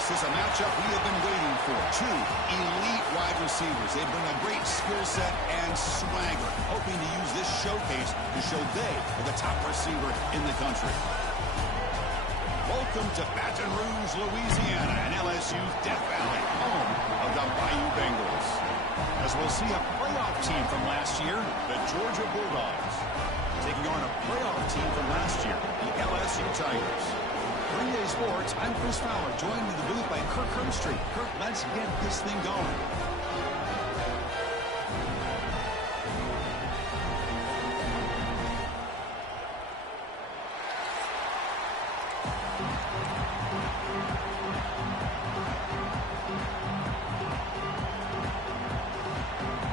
This is a matchup we have been waiting for. Two elite wide receivers. They bring a great skill set and swagger, hoping to use this showcase to show they are the top receiver in the country. Welcome to Baton Rouge, Louisiana, and LSU's Death Valley, home of the Bayou Bengals. As we'll see a playoff team from last year, the Georgia Bulldogs, taking on a playoff team from last year, the LSU Tigers. 3A Sports, I'm Chris Fowler, joined in the booth by Kirk Herbstreit. Kirk, let's get this thing going.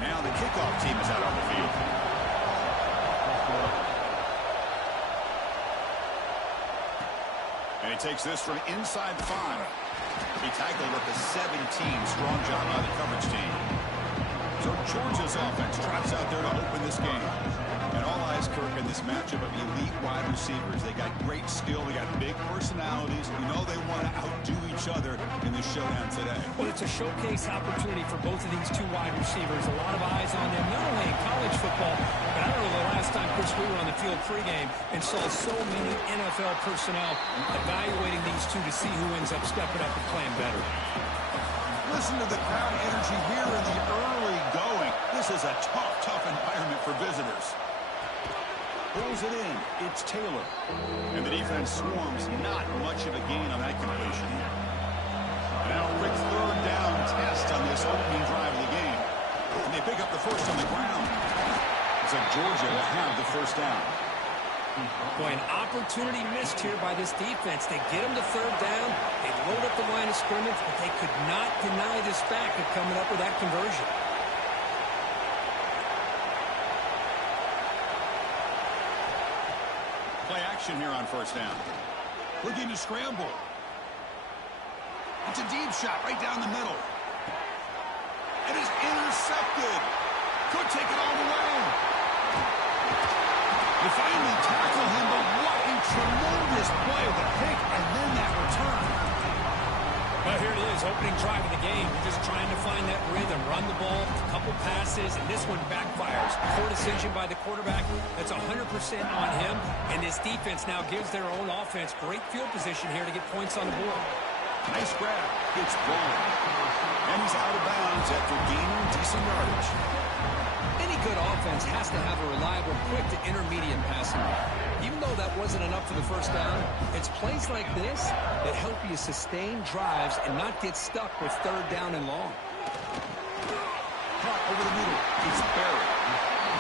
Now the kickoff team is out on the field. And he takes this from inside 5. He tackled with a 17. Strong job by the coverage team. So Georgia's offense trots out there to open this game. And all eyes, Kirk, in this matchup of elite wide receivers. They got great skill. They got big personalities. You know they want to outdo each other in this showdown today. Well, it's a showcase opportunity for both of these two wide receivers. A lot of eyes on them, not only in college football, but I don't know the last time, Chris, we were on the field pregame and saw so many NFL personnel evaluating these two to see who ends up stepping up and playing better. Listen to the crowd energy here in the early going. This is a tough environment for visitors. Throws it in. It's Taylor. And the defense swarms. Not much of a gain on that completion. Now a quick third down test on this opening drive of the game. And they pick up the first on the ground. It's like Georgia will have the first down. Boy, an opportunity missed here by this defense. They get them to third down. They load up the line of scrimmage, but they could not deny this back of coming up with that conversion. Play action here on first down. Looking to scramble. It's a deep shot right down the middle. It is intercepted. Could take it all the way. They finally tackle him, but what a tremendous play with a pick and then that return. Well, here it is, opening drive of the game. We're just trying to find that rhythm, run the ball, a couple passes, and this one backfires. Poor decision by the quarterback. That's 100% on him, and this defense now gives their own offense great field position here to get points on the board. Nice grab. It's blown. And he's out of bounds after gaining decent yardage. Any good offense has to have a reliable, quick to intermediate passing. Even though that wasn't enough for the first down, it's plays like this that help you sustain drives and not get stuck with third down and long. Caught over the middle. It's buried.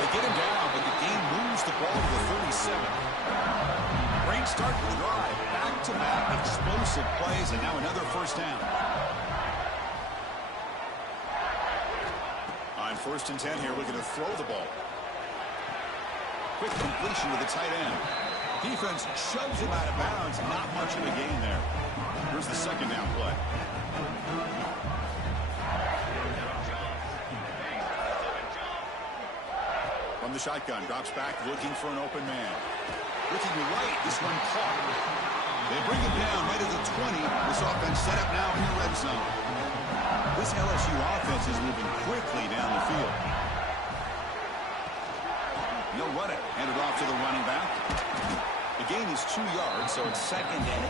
They get him down, but the game moves the ball to the 37. Great start to the drive. Back-to-back explosive plays, and now another first down. On 1st and 10 here, looking to throw the ball. Quick completion to the tight end. Defense shoves him out of bounds. Not much of a gain there. Here's the second down play. From the shotgun, drops back, looking for an open man. Looking right, this one caught. They bring him down right at the 20. This offense set up now in the red zone. This LSU offense is moving quickly down the field. He'll run it. Hand it off to the running back. The gain is 2 yards, so it's 2nd and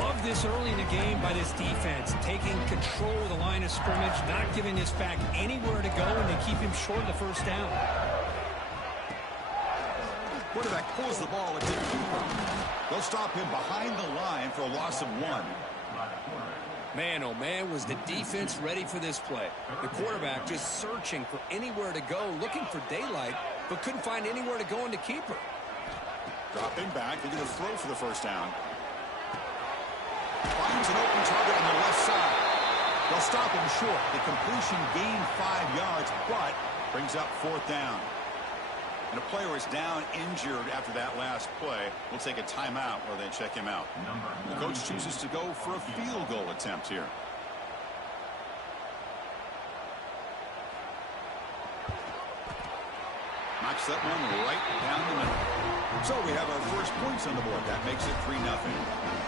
8. Love this early in the game by this defense, taking control of the line of scrimmage, not giving this back anywhere to go, and they keep him short of the first down. Quarterback pulls the ball and didn't keep him. They'll stop him behind the line for a loss of 1. Man, oh man, was the defense ready for this play. The quarterback just searching for anywhere to go, looking for daylight, but couldn't find anywhere to go in the keeper. Dropping back, they're going to throw for the first down. Finds an open target on the left side. They'll stop him short. The completion gained 5 yards, but brings up 4th down. And a player is down injured after that last play. We'll take a timeout while they check him out. The coach chooses to go for a field goal attempt here. Knocks that one right down the middle. So we have our first points on the board. That makes it 3-0.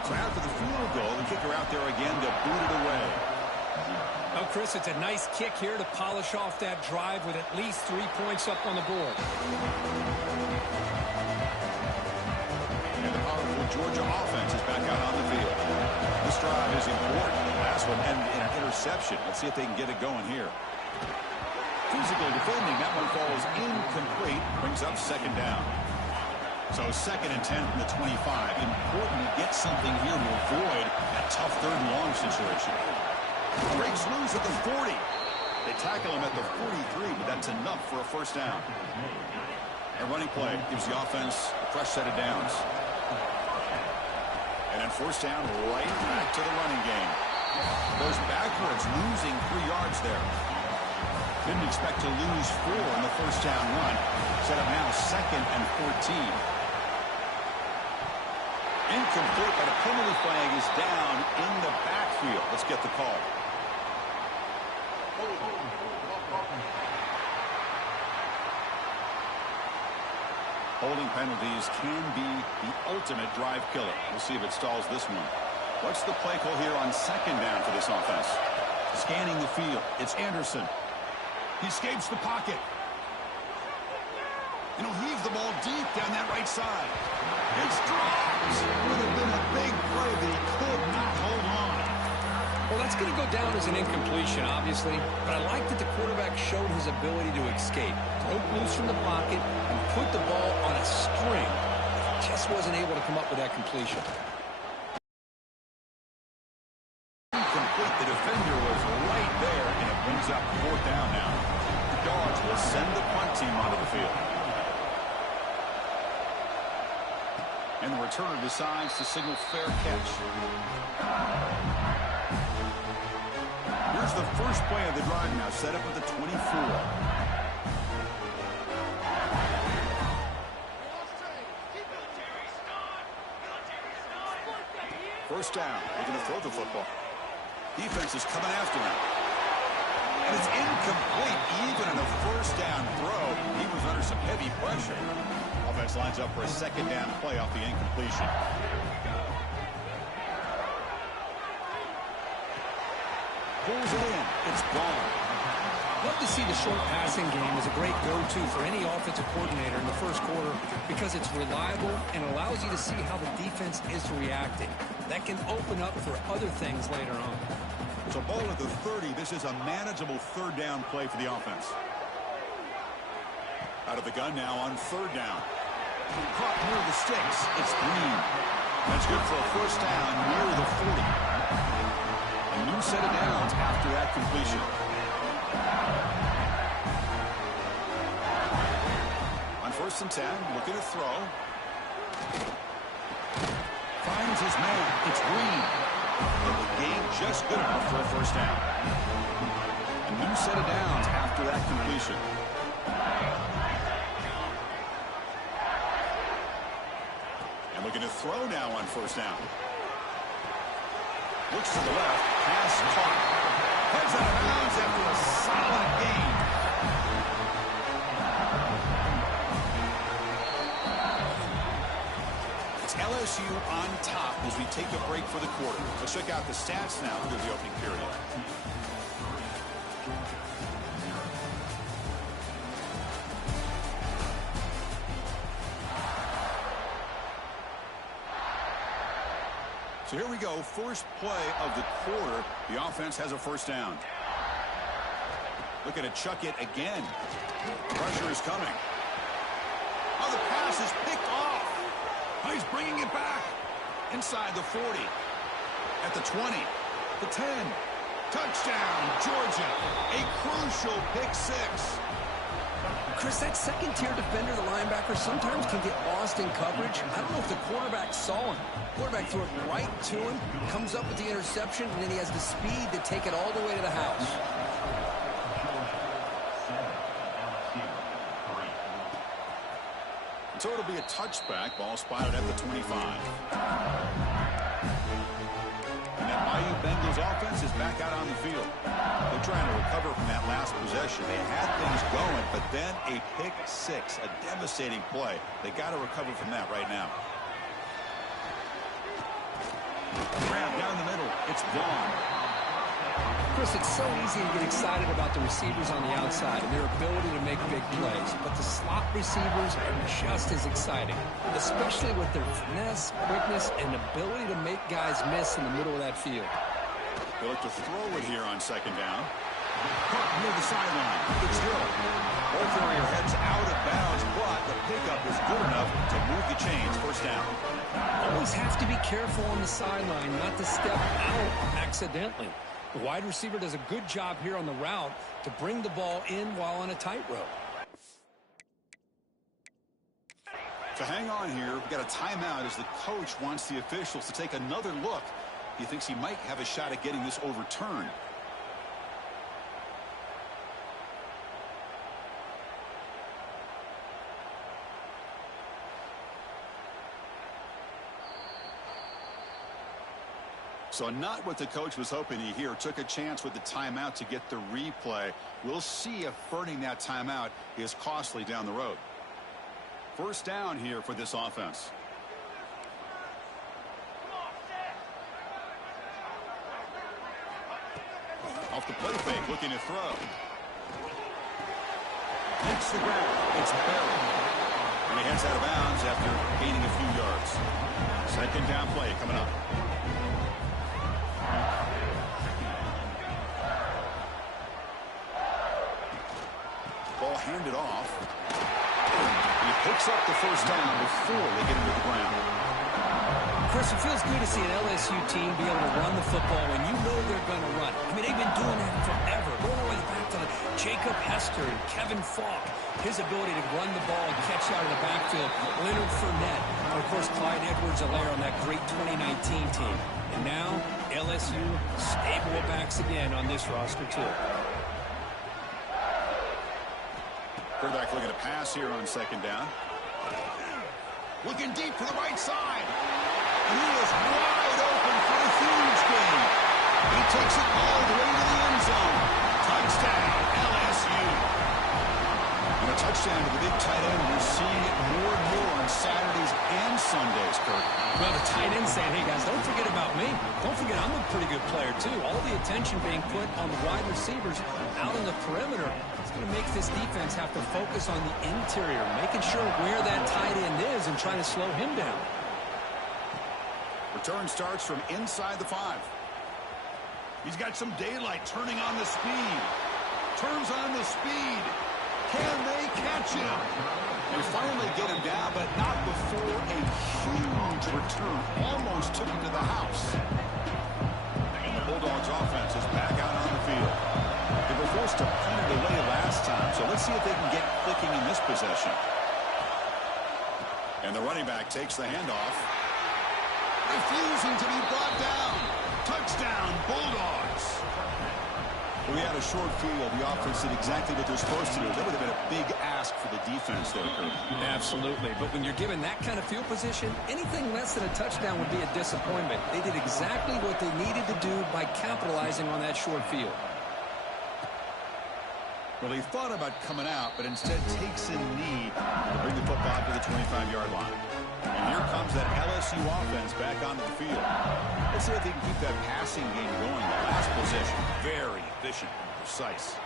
So after the field goal, the kicker kicker out there again to boot it away. Oh, Chris, it's a nice kick here to polish off that drive with at least 3 points up on the board. And the powerful Georgia offense is back out on the field. This drive is important. The last one ended in an interception. Let's see if they can get it going here. Physical defending. That one falls incomplete. Brings up second down. So 2nd and 10 from the 25. Important to get something here to avoid that tough 3rd and long situation. Breaks loose at the 40. They tackle him at the 43, but that's enough for a first down. A running play gives the offense a fresh set of downs. And then first down, right back to the running game. Goes backwards, losing 3 yards there. Didn't expect to lose 4 in the first down run. Set up now 2nd and 14. Incomplete, but a penalty flag is down in the backfield. Let's get the call. Holding penalties can be the ultimate drive killer. We'll see if it stalls this one. What's the play call here on 2nd down for this offense? Scanning the field. It's Anderson. He escapes the pocket. And he'll heave the ball deep down that right side. It's dropped. Would have been a big play, but he could not hold on. Well, that's going to go down as an incompletion, obviously. But I like that the quarterback showed his ability to escape. Broke loose from the pocket and put the ball on a string. Just wasn't able to come up with that completion. Incomplete. The defender was right there, and it brings up 4th down now. The Dogs will send the punt team onto the field. And the returner decides to signal fair catch. Here's the first play of the drive now, set up at the 24. First down. They're going to throw the football. Defense is coming after him. And it's incomplete. Even in a first down throw, he was under some heavy pressure. Offense lines up for a 2nd down play off the incompletion. Pulls it in. It's gone. Love to see the short passing game as a great go-to for any offensive coordinator in the first quarter because it's reliable and allows you to see how the defense is reacting. That can open up for other things later on. So ball at the 30. This is a manageable 3rd down play for the offense. Out of the gun now on 3rd down. Caught near the sticks. It's Green. That's good for a first down near the 40. A new set of downs after that completion. On 1st and 10, looking to throw. Finds his man. It's Green. And the game just good enough for a first down. A new set of downs after that completion. And looking to throw now on 1st down. Looks to the left. Pass caught. Heads out of bounds after a solid gain. It's LSU on top as we take a break for the quarter. Let's check out the stats now through the opening period. So here we go. First play of the quarter. The offense has a first down. Looking to chuck it again. Pressure is coming. Oh, the pass is picked off. Oh, he's bringing it back. Inside the 40. At the 20. The 10. Touchdown, Georgia. A crucial pick 6. Chris, that second-tier defender, the linebacker, sometimes can get lost in coverage. I don't know if the quarterback saw him. Quarterback threw it right to him, comes up with the interception, and then he has the speed to take it all the way to the house. So it'll be a touchback. Ball spotted at the 25. And that Bayou Bengals offense is back out on the field. They're trying to recover from that last possession. They had things going, but then a pick 6, a devastating play. They got to recover from that right now. Grab down the middle. it's gone. Chris, it's so easy to get excited about the receivers on the outside and their ability to make big plays, but the slot receivers are just as exciting, especially with their finesse, quickness, and ability to make guys miss in the middle of that field. They look to throw it here on second down. Caught near the sideline. It's drilled. Both Warrior heads out of bounds, but the pickup is good enough to move the chains. First down. Always have to be careful on the sideline not to step out accidentally. The wide receiver does a good job here on the route to bring the ball in while on a tightrope. To hang on here, we've got a timeout as the coach wants the officials to take another look. He thinks he might have a shot at getting this overturned. So not what the coach was hoping to hear. Took a chance with the timeout to get the replay. We'll see if burning that timeout is costly down the road. First down here for this offense. Off the play fake, looking to throw. Hits the ground. It's buried. And he heads out of bounds after gaining a few yards. Second down play coming up. Ball handed off. He picks up the first down before they get him to the ground. Chris, it feels good to see an LSU team be able to run the football when you know they're going to run it. I mean, they've been doing that forever. Going all the way back to Jacob Hester and Kevin Falk. His ability to run the ball and catch out of the backfield. Leonard Fournette. And, of course, Clyde Edwards-Helaire on that great 2019 team. And now, LSU stable of backs again on this roster, too. Quarterback looking to pass here on second down. Looking deep to the right side. And he is wide open for a huge gain. He takes it all the way to the end zone. Touchdown, LSU. And a touchdown to the big tight end. We're seeing it more and more on Saturdays and Sundays, Kurt. Well, the tight end saying, hey, guys, don't forget about me. Don't forget I'm a pretty good player, too. All the attention being put on the wide receivers out on the perimeter. It's going to make this defense have to focus on the interior, making sure where that tight end is and trying to slow him down. Return starts from inside the 5. He's got some daylight, turning on the speed. Turns on the speed. Can they catch him? They finally get him down, but not before a huge return. Almost took him to the house. The Bulldogs offense is back out on the field. They were forced to punt it away last time, so let's see if they can get clicking in this possession. And the running back takes the handoff. Refusing to be brought down. Touchdown, Bulldogs. We had a short field. The offense did exactly what they're supposed to do. That would have been a big ask for the defense there, Kurt. Absolutely. But when you're given that kind of field position, anything less than a touchdown would be a disappointment. They did exactly what they needed to do by capitalizing on that short field. Well, he thought about coming out, but instead takes a knee to bring the football to the 25-yard line. And here comes that LSU offense back onto the field. Let's see if they can keep that passing game going. The last possession, very efficient and precise.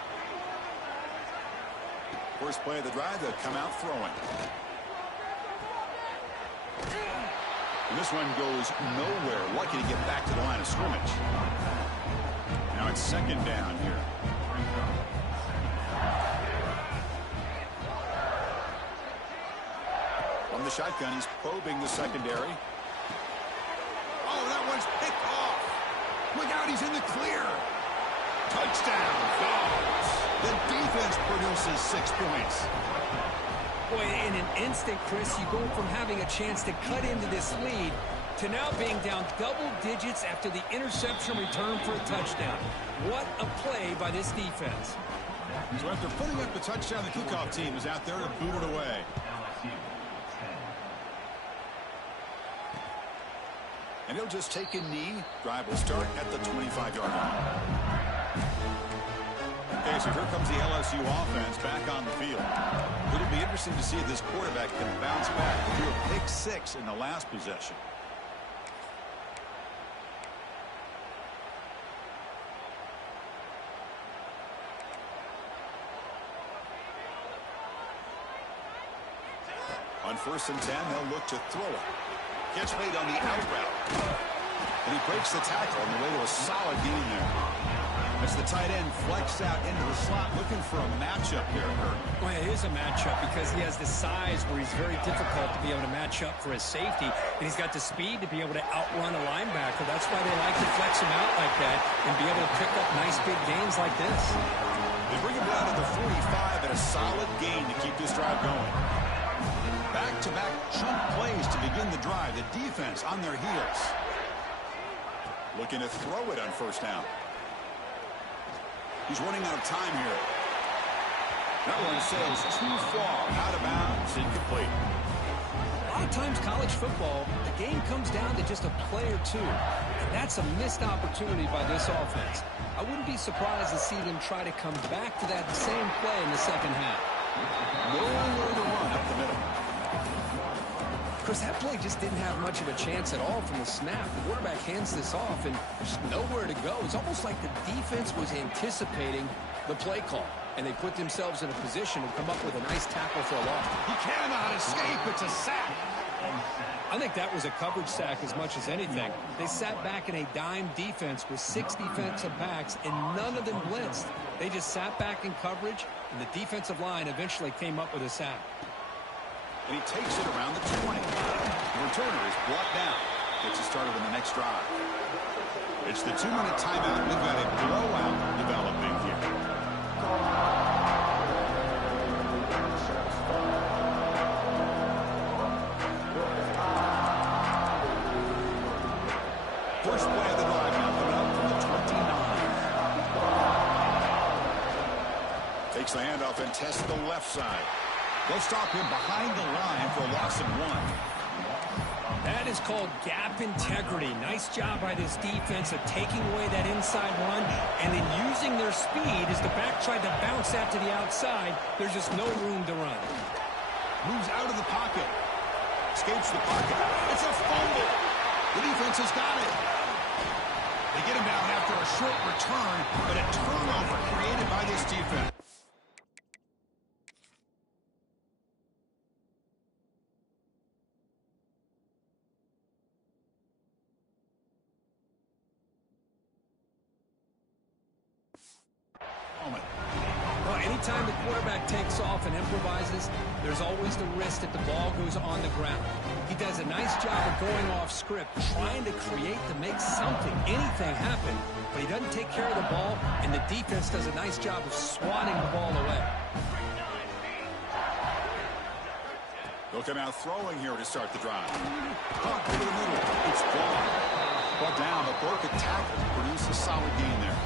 First play of the drive, they'll come out throwing. And this one goes nowhere. Lucky to get back to the line of scrimmage. Now it's second down here. From the shotgun, he's probing the secondary. Oh, that one's picked off. Look out, he's in the clear. Touchdown, Dogs. The defense produces 6 points. Boy, in an instant, Chris, you go from having a chance to cut into this lead to now being down double digits after the interception return for a touchdown. What a play by this defense. So after putting up the touchdown, the kickoff team is out there to boot it away. And he'll just take a knee. Drive will start at the 25-yard line. Okay, so here comes the LSU offense back on the field. It'll be interesting to see if this quarterback can bounce back. He threw a pick 6 in the last possession. 1st and 10, they'll look to throw it. Gets made on the out route. And he breaks the tackle on the way to a solid gain there. As the tight end flexed out into the slot, looking for a matchup there, Kurt. Well, it is a matchup because he has the size where he's very difficult to be able to match up for his safety, and he's got the speed to be able to outrun a linebacker. That's why they like to flex him out like that and be able to pick up nice big gains like this. They bring him down to the 45 and a solid gain to keep this drive going. Back-to-back chunk plays to begin the drive. The defense on their heels. Looking to throw it on 1st down. He's running out of time here. That one sails too far. Out of bounds, incomplete. A lot of times college football, the game comes down to just a play or two. And that's a missed opportunity by this offense. I wouldn't be surprised to see them try to come back to that same play in the second half. Nowhere to run up the middle. Chris, that play just didn't have much of a chance at all from the snap. The quarterback hands this off, and there's nowhere to go. It's almost like the defense was anticipating the play call, and they put themselves in a position to come up with a nice tackle for a loss. He cannot escape. It's a sack. I think that was a coverage sack as much as anything. They sat back in a dime defense with 6 defensive backs, and none of them blitzed. They just sat back in coverage, and the defensive line eventually came up with a sack. And he takes it around the 20. The returner is brought down. Gets it started in the next drive. It's the 2-minute timeout. We've got a blowout developing here. First play of the drive now coming up from the 29. Takes the handoff and tests the left side. They'll stop him behind the line for a loss of 1. That is called gap integrity. Nice job by this defense of taking away that inside run and then using their speed as the back tried to bounce that to the outside. There's just no room to run. Moves out of the pocket. Escapes the pocket. It's a fumble. The defense has got it. They get him down after a short return, but a turnover created by this defense. Well, anytime the quarterback takes off and improvises, there's always the risk that the ball goes on the ground. He does a nice job of going off script, trying to create to make something, anything happen, but he doesn't take care of the ball, and the defense does a nice job of swatting the ball away. They'll come out throwing here to start the drive. Caught over the middle. It's gone. Brought down, but broke a tackle to produce a solid gain there.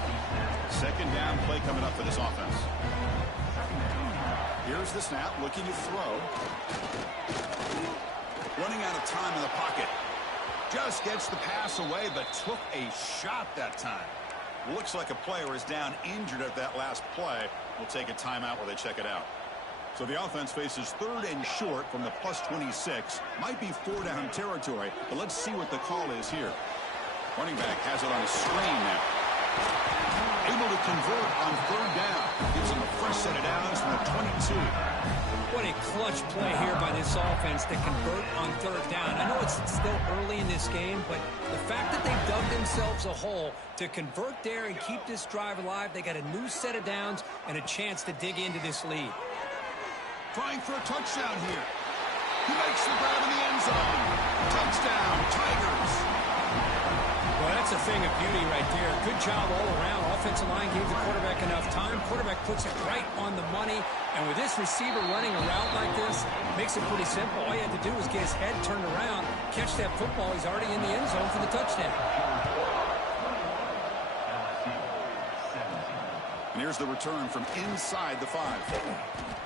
Second down play coming up for this offense. Here's the snap, looking to throw. Running out of time in the pocket. Just gets the pass away, but took a shot that time. Looks like a player is down injured at that last play. We'll take a timeout while they check it out. So the offense faces 3rd and short from the +26. Might be 4-down territory, but let's see what the call is here. Running back has it on a screen now. Able to convert on 3rd down. Gives him a fresh set of downs from the 22. What a clutch play here by this offense to convert on 3rd down. I know it's still early in this game, but the fact that they dug themselves a hole to convert there and keep this drive alive, they got a new set of downs and a chance to dig into this lead. Trying for a touchdown here. He makes the grab in the end zone. Touchdown, Tigers. Well, that's a thing of beauty right there. Good job all around. Offensive line gave the quarterback enough time. Quarterback puts it right on the money. And with this receiver running a route like this, makes it pretty simple. All you have to do is get his head turned around, catch that football. He's already in the end zone for the touchdown. And here's the return from inside the 5.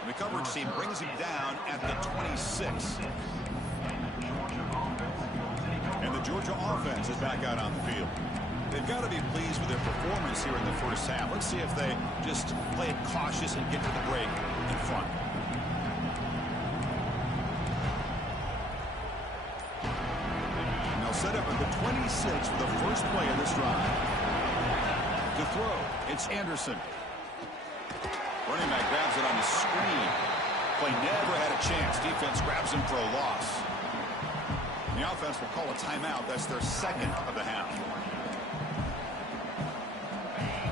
And the coverage team brings him down at the 26. And the Georgia offense is back out on the field. They've got to be pleased with their performance here in the first half. Let's see if they just play it cautious and get to the break in front. And they'll set up at the 26 for the first play of this drive. To throw, it's Anderson. Running back grabs it on the screen. Play never had a chance. Defense grabs him for a loss. The offense will call a timeout. That's their second of the half.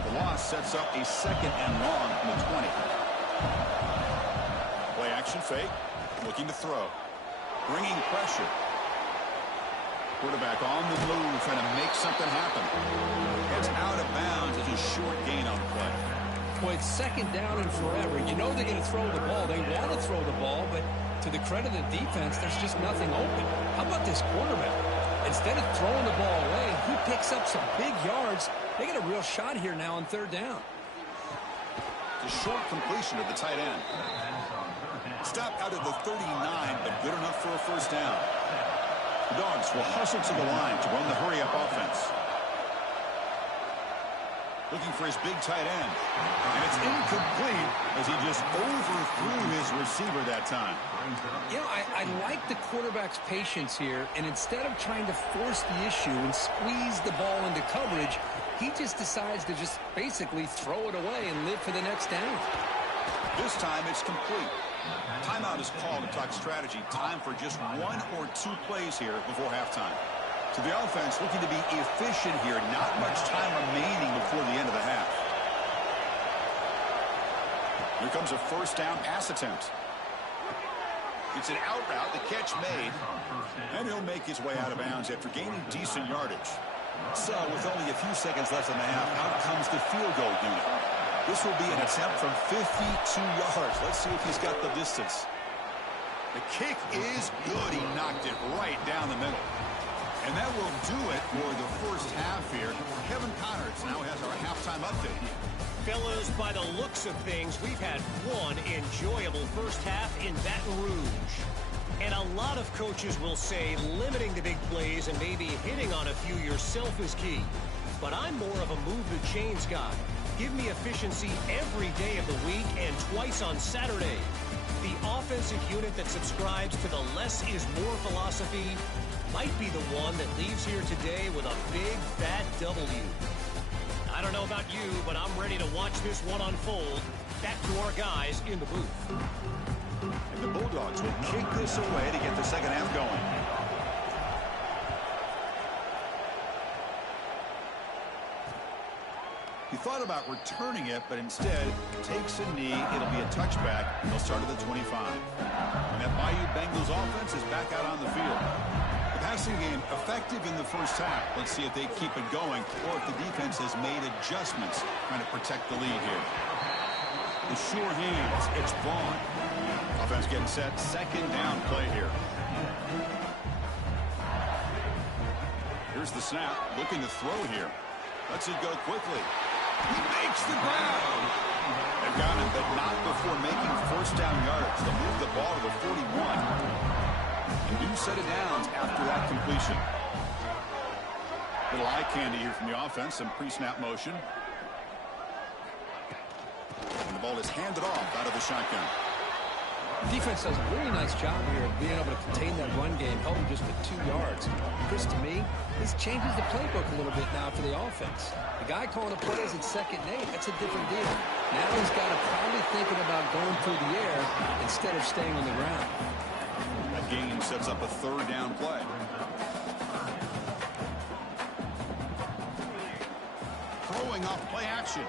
The loss sets up a 2nd and long from the 20. Play action fake. Looking to throw. Bringing pressure. Quarterback on the move, trying to make something happen. It's out of bounds. It's a short gain on the play. Boy, it's 2nd down and forever. You know they're going to throw the ball. They want to throw the ball, but to the credit of the defense, there's just nothing open. How about this quarterback? Instead of throwing the ball away, he picks up some big yards. They get a real shot here now on 3rd down. It's a short completion of the tight end. Stop out of the 39, but good enough for a 1st down. The Dogs will hustle to the line to run the hurry-up offense. Looking for his big tight end. And it's incomplete as he just overthrew his receiver that time. You know, I like the quarterback's patience here, and instead of trying to force the issue and squeeze the ball into coverage, he just decides to just basically throw it away and live for the next down. This time it's complete. Timeout is called to talk strategy. Time for just 1 or 2 plays here before halftime. So the offense looking to be efficient here. Not much time remaining before the end of the half. Here comes a 1st down pass attempt. It's an out route, the catch made. And he'll make his way out of bounds after gaining decent yardage. So with only a few seconds left in the half, out comes the field goal unit. This will be an attempt from 52 yards. Let's see if he's got the distance. The kick is good. He knocked it right down the middle. And that will do it for the 1st half here. Kevin Connors now has our halftime update. Fellas, by the looks of things, we've had one enjoyable 1st half in Baton Rouge. And a lot of coaches will say limiting the big plays and maybe hitting on a few yourself is key. But I'm more of a move the chains guy. Give me efficiency every day of the week and twice on Saturday. The offensive unit that subscribes to the less is more philosophy might be the one that leaves here today with a big, fat W. I don't know about you, but I'm ready to watch this one unfold. Back to our guys in the booth. And the Bulldogs will kick this away to get the 2nd half going. He thought about returning it, but instead takes a knee. It'll be a touchback. They'll start at the 25. And that Bayou Bengals offense is back out on the field. The passing game effective in the 1st half. Let's see if they keep it going or if the defense has made adjustments trying to protect the lead here. The sure hands. It's Vaughn. Offense getting set. 2nd down play here. Here's the snap. Looking to throw here. Lets it go quickly. He makes the grab. They've got him, but not before making 1st down yards. They'll move the ball to the 41. And new set of downs after that completion. Little eye candy here from the offense. Some pre-snap motion. And the ball is handed off out of the shotgun. Defense does a really nice job here of being able to contain that run game, held him just with 2 yards. Chris, to me, this changes the playbook a little bit now for the offense. The guy calling the plays at 2nd and 8, that's a different deal. Now he's got to probably thinking about going through the air instead of staying on the ground. That gain sets up a 3rd down play. Throwing off play action.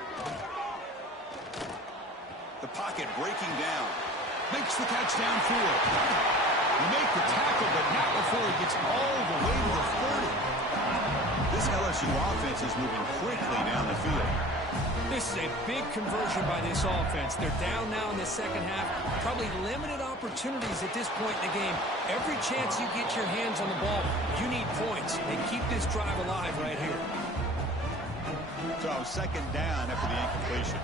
The pocket breaking down. Makes the catch downfield. You make the tackle, but not before he gets all the way to the 30. This LSU offense is moving quickly down the field. This is a big conversion by this offense. They're down now in the 2nd half. Probably limited opportunities at this point in the game. Every chance you get your hands on the ball, you need points. They keep this drive alive right here. So 2nd down after the incompletion.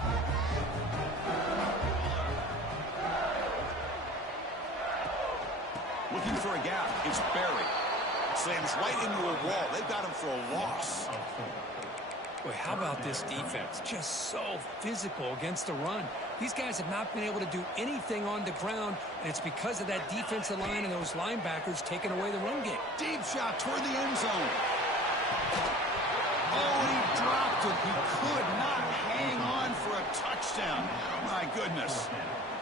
Looking for a gap. It's Barry. Slams right into a wall. They've got him for a loss. Boy, how about this defense? Just so physical against the run. These guys have not been able to do anything on the ground, and it's because of that defensive line and those linebackers taking away the run game. Deep shot toward the end zone. Oh, he dropped it. He could not hang on for a touchdown. My goodness.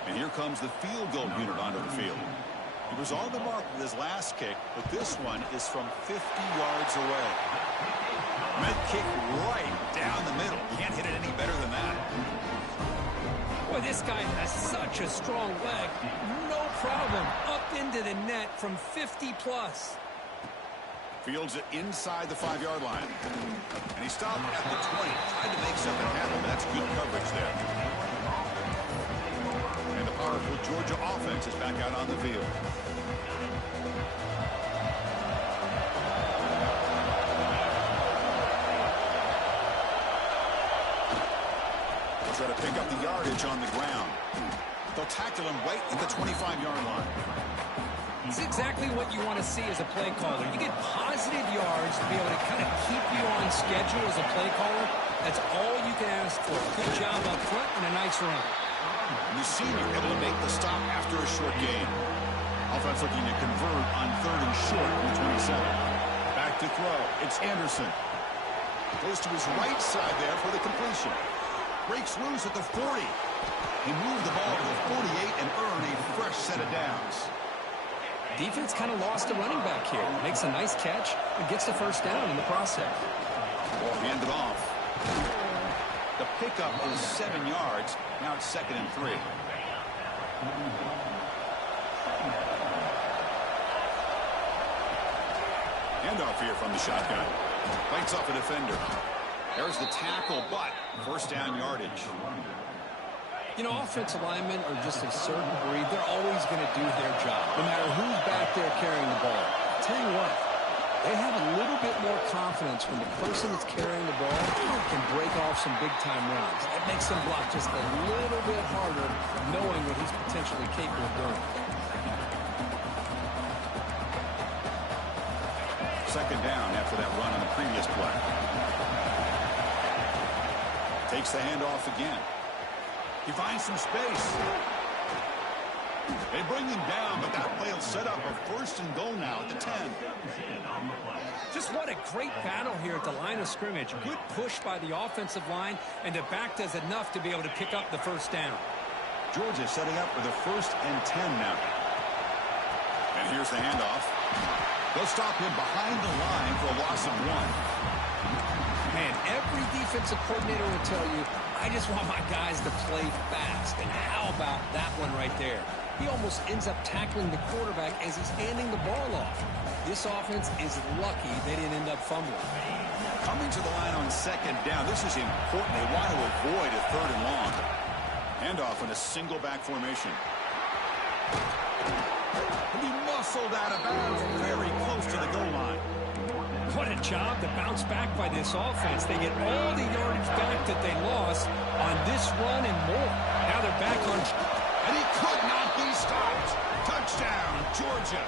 And here comes the field goal unit onto the field. He was on the mark with his last kick, but this one is from 50 yards away. Med kick right down the middle. Can't hit it any better than that. Boy, this guy has such a strong leg. No problem. Up into the net from 50 plus. Fields it inside the 5-yard line. And he stopped at the 20. Tried to make something happen. That's good coverage there. And the powerful Georgia offense is back out on the field. They'll try to pick up the yardage on the ground. They'll tackle him right at the 25-yard line. It's exactly what you want to see as a play caller. You get positive yards to be able to kind of keep you on schedule as a play caller. That's all you can ask for. Good job up front and a nice run. And the senior able to make the stop after a short gain. Offense looking to convert on 3rd and short from the 27. Back to throw. It's Anderson. Goes to his right side there for the completion. Breaks loose at the 40. He moved the ball to the 48 and earned a fresh set of downs. Defense kind of lost a running back here. Makes a nice catch and gets the first down in the process. Well, handed off. The pickup is 7 yards. Now it's 2nd and 3. Handoff here from the shotgun. Fights off a defender. There's the tackle, but first down yardage. You know, offensive linemen are just a certain breed. They're always going to do their job, no matter who's back there carrying the ball. I'll tell you what, they have a little bit more confidence when the person that's carrying the ball can break off some big-time runs. That makes them block just a little bit harder, knowing what he's potentially capable of doing. Second down after that run on the previous play. Takes the handoff again. He finds some space. They bring him down, but that play will set up a 1st and goal now at the 10. Just what a great battle here at the line of scrimmage. Good push by the offensive line, and the back does enough to be able to pick up the first down. Georgia setting up for the 1st and 10 now. And here's the handoff. They'll stop him behind the line for a loss of 1. Man, every defensive coordinator will tell you, I just want my guys to play fast. And how about that one right there? He almost ends up tackling the quarterback as he's handing the ball off. This offense is lucky they didn't end up fumbling. Coming to the line on 2nd down. This is important. They want to avoid a 3rd and long. Handoff in a single back formation. And he muscled out of bounds very close to the goal line. What a job to bounce back by this offense. They get all the yardage back that they lost on this run and more. Now they're back on. And he could not be stopped. Touchdown, Georgia.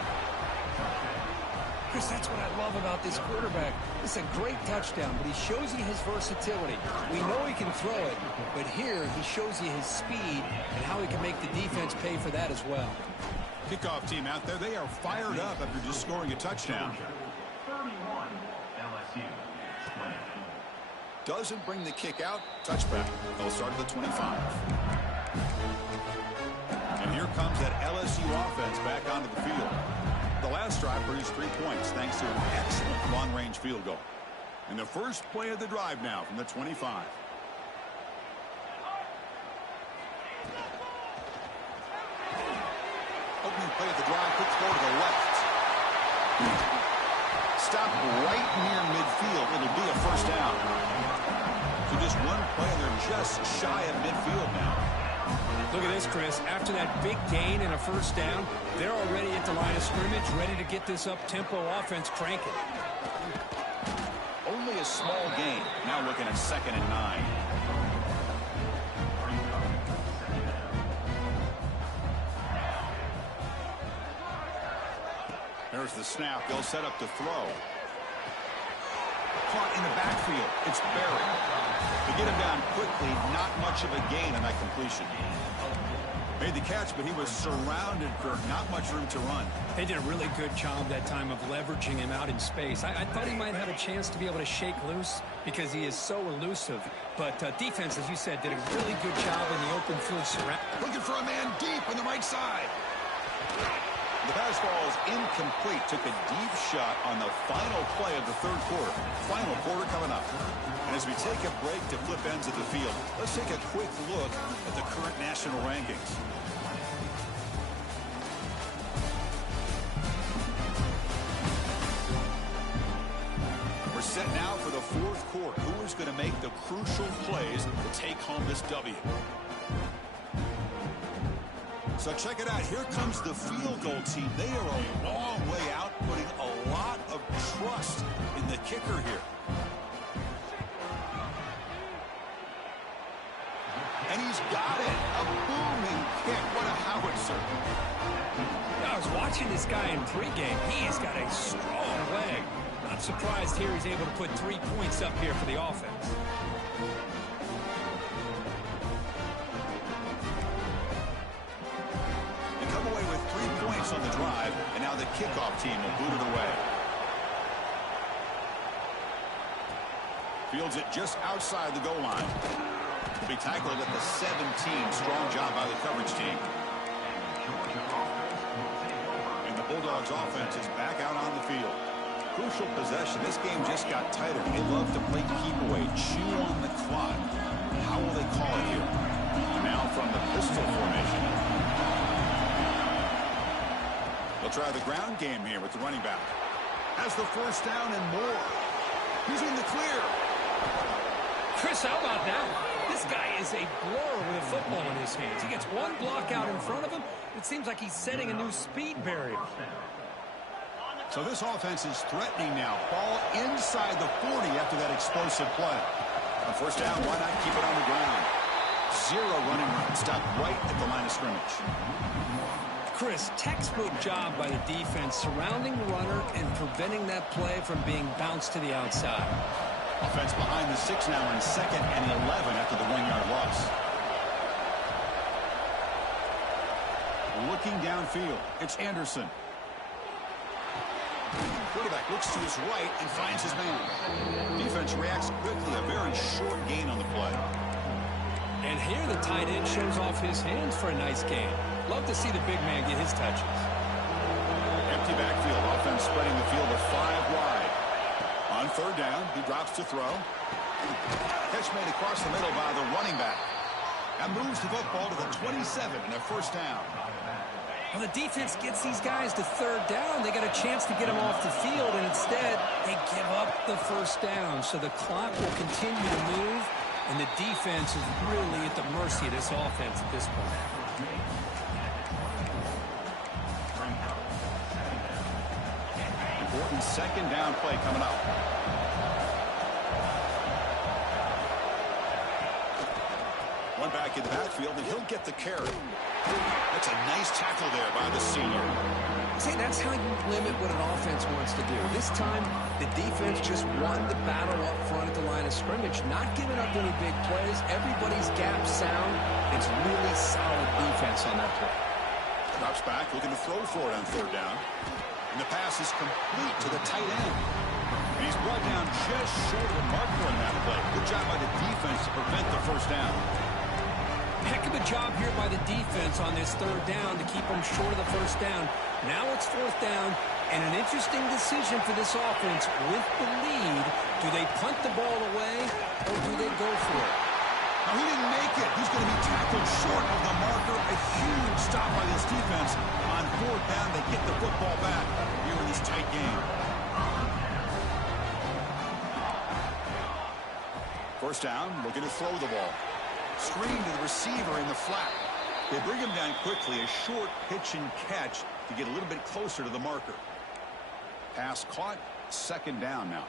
Chris, that's what I love about this quarterback. It's a great touchdown, but he shows you his versatility. We know he can throw it, but here he shows you his speed and how he can make the defense pay for that as well. Kickoff team out there, they are fired up after just scoring a touchdown. 31, LSU. Doesn't bring the kick out. Touchback. They'll start at the 25. And here comes that LSU offense back onto the field. The last drive produced 3 points thanks to an excellent long-range field goal. And the first play of the drive now from the 25. Opening play of the drive, quick throw to the left. Stop right near midfield. It'll be a first down. So just one play, and they're just shy of midfield now. Look at this, Chris. After that big gain and a first down, they're already at the line of scrimmage, ready to get this up-tempo offense cranking. Only a small gain. Now looking at 2nd and 9. There's the snap. They'll set up to throw. Caught in the backfield. It's Barry. They get him down quickly. Not much of a gain on that completion. Made the catch, but he was surrounded for not much room to run. They did a really good job that time of leveraging him out in space. I thought he might have a chance to be able to shake loose because he is so elusive. But defense, as you said, did a really good job in the open field surround. Looking for a man deep on the right side. The pass ball is incomplete. Took a deep shot on the final play of the third quarter. Final quarter coming up. And as we take a break to flip ends of the field, let's take a quick look at the current national rankings. We're set now for the fourth quarter. Who is going to make the crucial plays to take home this W? So check it out. Here comes the field goal team. They are a long way out, putting a lot of trust in the kicker here. And he's got it. A booming kick. What a howitzer. I was watching this guy in pregame. He's got a strong leg. Not surprised here he's able to put 3 points up here for the offense. On the drive, and now the kickoff team will boot it away. Fields it just outside the goal line. Will be tackled at the 17. Strong job by the coverage team. And the Bulldogs offense is back out on the field. Crucial possession. This game just got tighter. They love to play keep away, chew on the clock. How will they call it here? Now from the pistol formation. They'll try the ground game here with the running back. Has the first down and more. He's in the clear. Chris, how about that? This guy is a blur with a football in his hands. He gets one block out in front of him. It seems like he's setting a new speed barrier. So this offense is threatening now. Ball inside the 40 after that explosive play. On first down, why not keep it on the ground? Zero running room. Stop right at the line of scrimmage. Chris, textbook job by the defense surrounding the runner and preventing that play from being bounced to the outside. Offense behind the 6 now in 2nd and 11 after the 1-yard loss. Looking downfield, it's Anderson. Quarterback looks to his right and finds his man. Defense reacts quickly, a very short gain on the play. And here the tight end shows off his hands for a nice gain. Love to see the big man get his touches. Empty backfield. Offense spreading the field of 5 wide. On third down, he drops to throw. Catch made across the middle by the running back. That moves the football to the 27 and a first down. Well, the defense gets these guys to third down. They got a chance to get them off the field, and instead they give up the first down. So the clock will continue to move, and the defense is really at the mercy of this offense at this point. Important second down play coming up. One back in the backfield, and he'll get the carry. That's a nice tackle there by the senior. See, that's how you limit what an offense wants to do. This time, the defense just won the battle up front at the line of scrimmage, not giving up any big plays. Everybody's gap sound. It's really solid defense on that play. Drops back, looking to throw for it on third down. And the pass is complete to the tight end. And he's brought down just short of the marker on that play. Good job by the defense to prevent the first down. Heck of a job here by the defense on this third down to keep them short of the first down. Now it's fourth down, and an interesting decision for this offense. With the lead, do they punt the ball away, or do they go for it? Now, he didn't make it. He's going to be tackled short of the marker. A huge stop by this defense. On fourth down, they get the football back here in this tight game. First down, looking to throw the ball. Screen to the receiver in the flat. They bring him down quickly. A short pitch and catch to get a little bit closer to the marker. Pass caught. Second down now.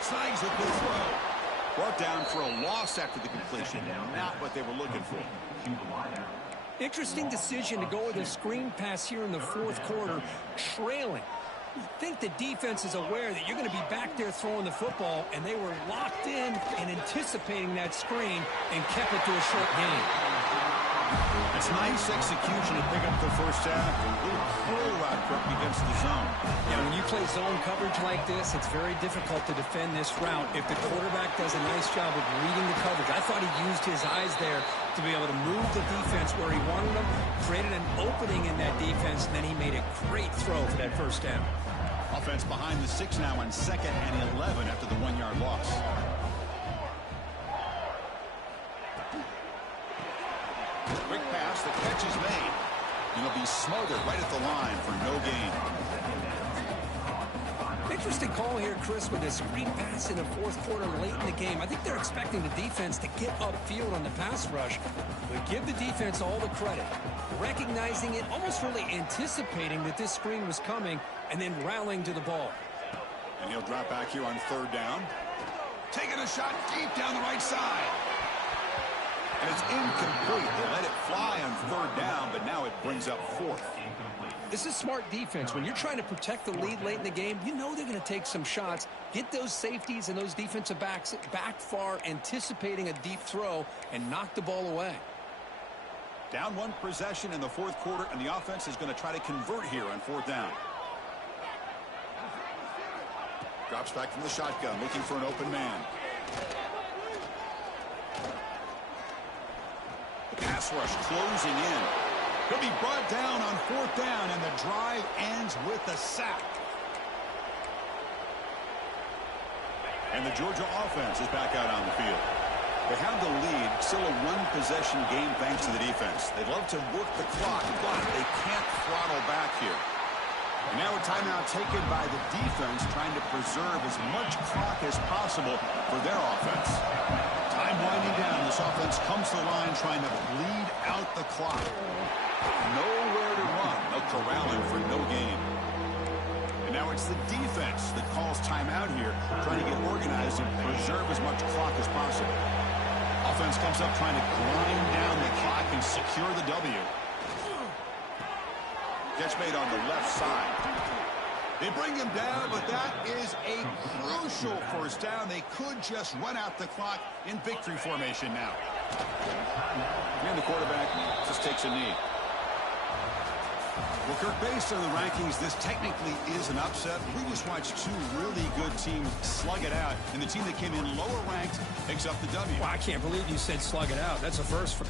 Snags with the throw. Brought down for a loss after the completion. Not what they were looking for. Interesting decision to go with a screen pass here in the fourth quarter, trailing. I think the defense is aware that you're going to be back there throwing the football, and they were locked in and anticipating that screen and kept it to a short gain. It's nice execution to pick up the first half. A little curl route up against the zone. Yeah, when you play zone coverage like this, it's very difficult to defend this route if the quarterback does a nice job of reading the coverage. I thought he used his eyes there to be able to move the defense where he wanted them, created an opening in that defense, and then he made a great throw for that first down. Offense behind the 6 now on 2nd and 11 after the 1-yard loss. Quick pass, the catch is made. And he'll be smothered right at the line for no gain. Interesting call here, Chris, with a screen pass in the fourth quarter late in the game. I think they're expecting the defense to get upfield on the pass rush, but give the defense all the credit. Recognizing it, almost really anticipating that this screen was coming, and then rallying to the ball. And he'll drop back here on 3rd down. Taking a shot deep down the right side. And it's incomplete. They let it fly on 3rd down, but now it brings up 4th. This is smart defense. When you're trying to protect the lead late in the game, you know they're going to take some shots, get those safeties and those defensive backs back far, anticipating a deep throw, and knock the ball away. Down 1 possession in the 4th quarter, and the offense is going to try to convert here on 4th down. Drops back from the shotgun, looking for an open man. The pass rush closing in. He'll be brought down on 4th down, and the drive ends with a sack. And the Georgia offense is back out on the field. They have the lead, still a 1-possession game thanks to the defense. They love to work the clock, but they can't throttle back here. And now a timeout taken by the defense, trying to preserve as much clock as possible for their offense. Time winding down. This offense comes to the line trying to bleed out the clock. Nowhere to run. They'll corral him for no gain. And now it's the defense that calls timeout here, trying to get organized and preserve as much clock as possible. Offense comes up trying to grind down the clock and secure the W. Catch made on the left side. They bring him down, but that is a crucial first down. They could just run out the clock in victory formation now. And the quarterback just takes a knee. Well, Kirk, based on the rankings, this technically is an upset. We just watched 2 really good teams slug it out, and the team that came in lower ranked picks up the W. Well, I can't believe you said slug it out. That's a first for...